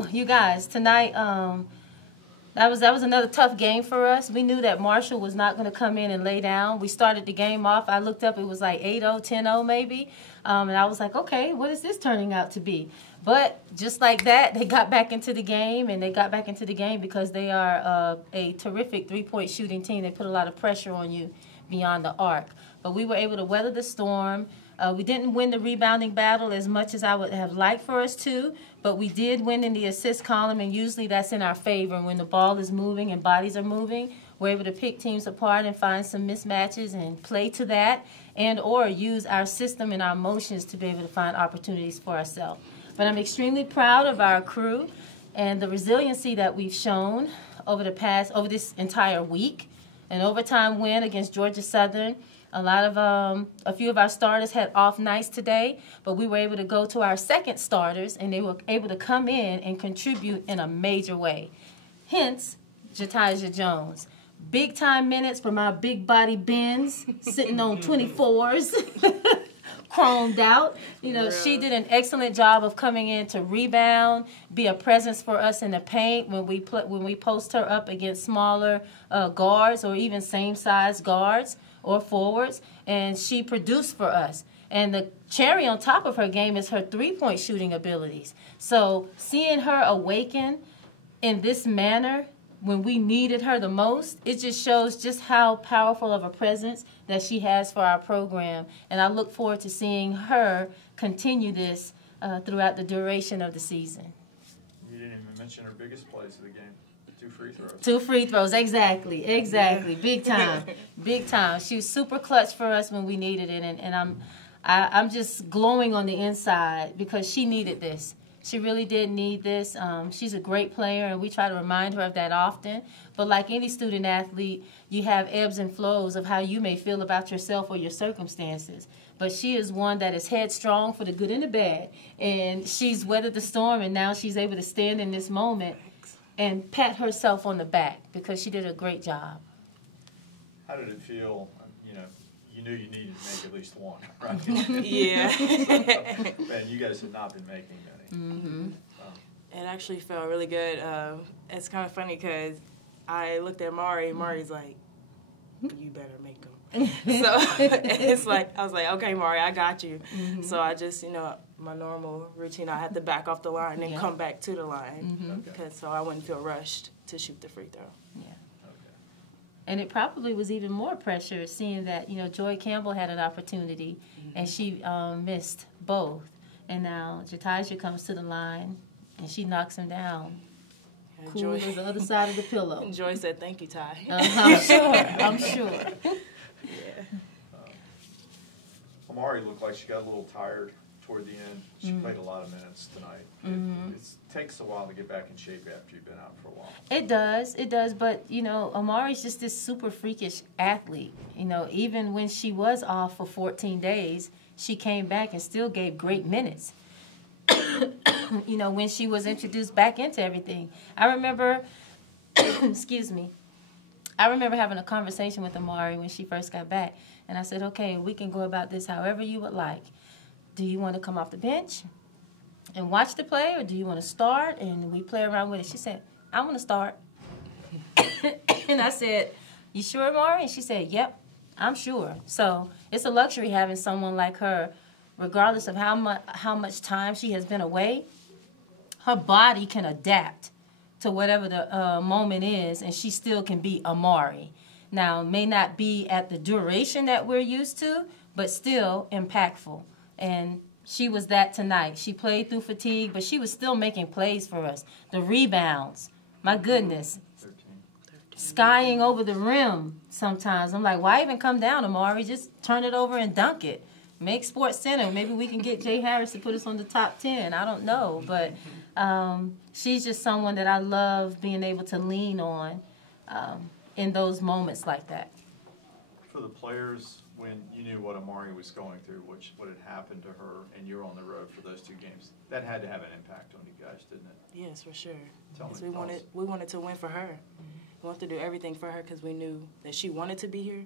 Whew, you guys, tonight, that was another tough game for us. We knew that Marshall was not going to come in and lay down. We started the game off. I looked up, it was like 8-0, 10-0 maybe. And I was like, okay, what is this turning out to be? But just like that, they got back into the game, and they got back into the game because they are a terrific three-point shooting team. They put a lot of pressure on you beyond the arc. But we were able to weather the storm. We didn't win the rebounding battle as much as I would have liked for us to, but we did win in the assist column, and usually that's in our favor. When the ball is moving and bodies are moving, we're able to pick teams apart and find some mismatches and play to that, and or use our system and our motions to be able to find opportunities for ourselves. But I'm extremely proud of our crew and the resiliency that we've shown over this entire week. An overtime win against Georgia Southern. A few of our starters had off nights today, but we were able to go to our second starters, and they were able to come in and contribute in a major way. Hence, Jatasia Jones. Big-time minutes from our big-body Benz, sitting on 24s, chromed out. You know, she did an excellent job of coming in to rebound, be a presence for us in the paint when we post her up against smaller guards or even same-size guards or forwards, and she produced for us. And the cherry on top of her game is her three-point shooting abilities. So seeing her awaken in this manner when we needed her the most, it just shows just how powerful of a presence that she has for our program. And I look forward to seeing her continue this throughout the duration of the season. You didn't even mention her biggest plays of the game. 2 free throws. 2 free throws, exactly. Big time, big time. She was super clutch for us when we needed it, and I'm just glowing on the inside because she needed this. She really did need this. She's a great player, and we try to remind her of that often. But like any student athlete, you have ebbs and flows of how you may feel about yourself or your circumstances. But she is one that is headstrong for the good and the bad, and she's weathered the storm, and now she's able to stand in this moment and pat herself on the back because she did a great job. How did it feel? You know, you knew you needed to make at least one, right? Yeah. And you guys have not been making many. Mm-hmm. It actually felt really good. It's kind of funny because I looked at Mari. Mari's like, you better make them. So it's like, I was like, okay, Mari, I got you. Mm-hmm. So I just, you know, my normal routine, I had to back off the line and come back to the line because so I wouldn't feel rushed to shoot the free throw. Yeah. Okay. And it probably was even more pressure seeing that, you know, Joy Campbell had an opportunity and she missed both. And now Jatasia comes to the line and she knocks him down. Yeah, cool as the other side of the pillow. And Joy said, thank you, Ty. I'm sure. Yeah. Amari looked like she got a little tired toward the end. She played a lot of minutes tonight. It takes a while to get back in shape after you've been out for a while. It does. But, you know, Amari's just this super freakish athlete. You know, even when she was off for 14 days, she came back and still gave great minutes. You know, when she was introduced back into everything. I remember, excuse me, I remember having a conversation with Amari when she first got back. And I said, okay, we can go about this however you would like. Do you want to come off the bench and watch the play, or do you want to start and we play around with it? She said, I want to start. And I said, you sure, Amari? And she said, yep, I'm sure. So it's a luxury having someone like her, regardless of how much time she has been away. Her body can adapt to whatever the moment is, and she still can be Amari. Now, may not be at the duration that we're used to, but still impactful. And she was that tonight. She played through fatigue, but she was still making plays for us. The rebounds, my goodness. 13. Skying over the rim sometimes. I'm like, why even come down, Amari? Just turn it over and dunk it. Make Sports Center. Maybe we can get Jay Harris to put us on the top 10. I don't know, but she's just someone that I love being able to lean on in those moments like that. For the players, when you knew what Amari was going through, what had happened to her, and you're on the road for those 2 games, that had to have an impact on you guys, didn't it? Yes, for sure. Tell We wanted to win for her. We wanted to do everything for her because we knew that she wanted to be here,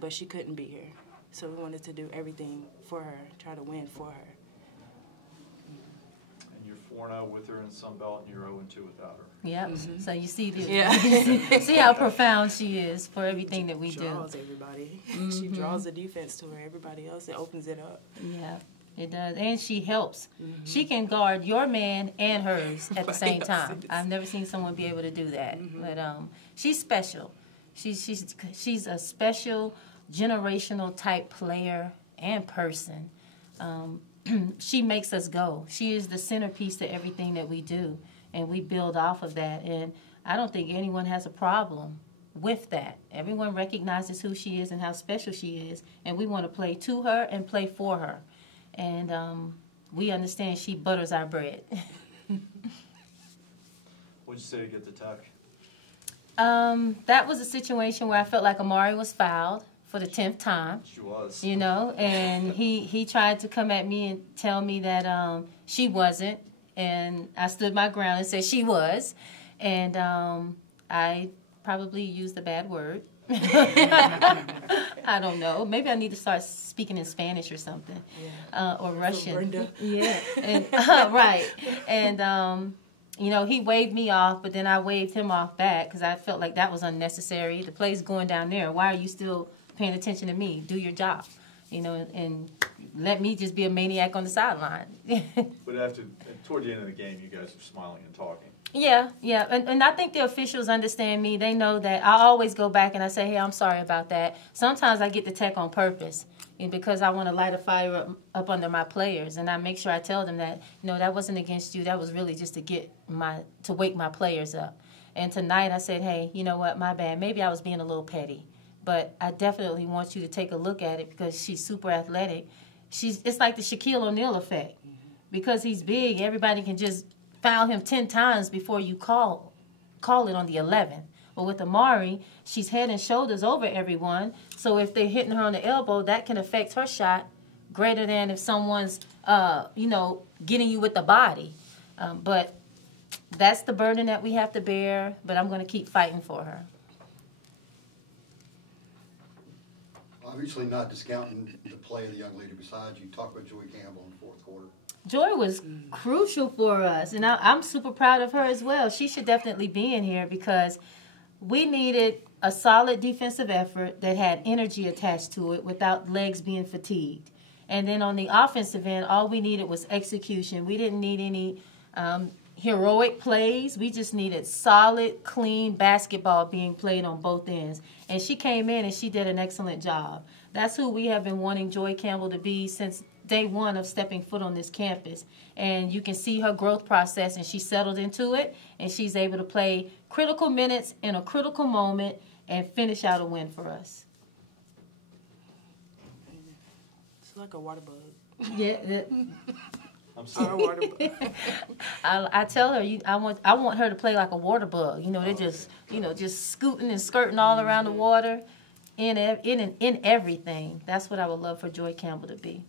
but she couldn't be here. So we wanted to do everything for her, try to win for her. And you're 4-0 with her in Sun Belt, and you're 0-2 without her. Yep. So you see Yeah. see how profound she is for everything that we She do. draws everybody. She draws the defense to where everybody else, it opens it up. Yeah, it does. And she helps. She can guard your man and hers at the same time. I've never seen someone be able to do that. But she's special. She's a special generational type player and person. She makes us go. She is the centerpiece to everything that we do, and we build off of that. And I don't think anyone has a problem with that. Everyone recognizes who she is and how special she is, and we want to play to her and play for her. And we understand she butters our bread. What'd you say to get the tuck? That was a situation where I felt like Amari was fouled for the 10th time. She was. You know, and he tried to come at me and tell me that she wasn't, and I stood my ground and said she was, and I probably used a bad word. I don't know. Maybe I need to start speaking in Spanish or something, or Russian. Yeah, and, right. And you know, he waved me off, but then I waved him off back because I felt like that was unnecessary. The play's going down there. Why are you still paying attention to me? Do your job, you know, and let me just be a maniac on the sideline. But toward the end of the game, you guys are smiling and talking. Yeah, and I think the officials understand me. They know that I always go back and I say, hey, I'm sorry about that. Sometimes I get the tech on purpose because I want to light a fire up under my players, and I make sure I tell them that, you know, that wasn't against you. That was really just to wake my players up. And tonight I said, hey, you know what, my bad. Maybe I was being a little petty, but I definitely want you to take a look at it because she's super athletic. It's like the Shaquille O'Neal effect. Because he's big, everybody can just foul him 10 times before you call it on the 11th. But with Amari, she's head and shoulders over everyone. So if they're hitting her on the elbow, that can affect her shot greater than if someone's, you know, getting you with the body. But that's the burden that we have to bear. But I'm going to keep fighting for her. Obviously not discounting the play of the young lady beside you. Talk about Joy Campbell in the fourth quarter. Joy was crucial for us, and I'm super proud of her as well. She should definitely be in here because we needed a solid defensive effort that had energy attached to it without legs being fatigued. And then on the offensive end, all we needed was execution. We didn't need any heroic plays. We just needed solid, clean basketball being played on both ends. And she came in and she did an excellent job. That's who we have been wanting Joy Campbell to be since day one of stepping foot on this campus. And you can see her growth process, and she settled into it, and she's able to play critical minutes in a critical moment and finish out a win for us. It's like a water bug. Yeah. I'm sorry. Water bug. I tell her I want her to play like a water bug. You know, they're just scooting and skirting all around the water in everything. That's what I would love for Joy Campbell to be.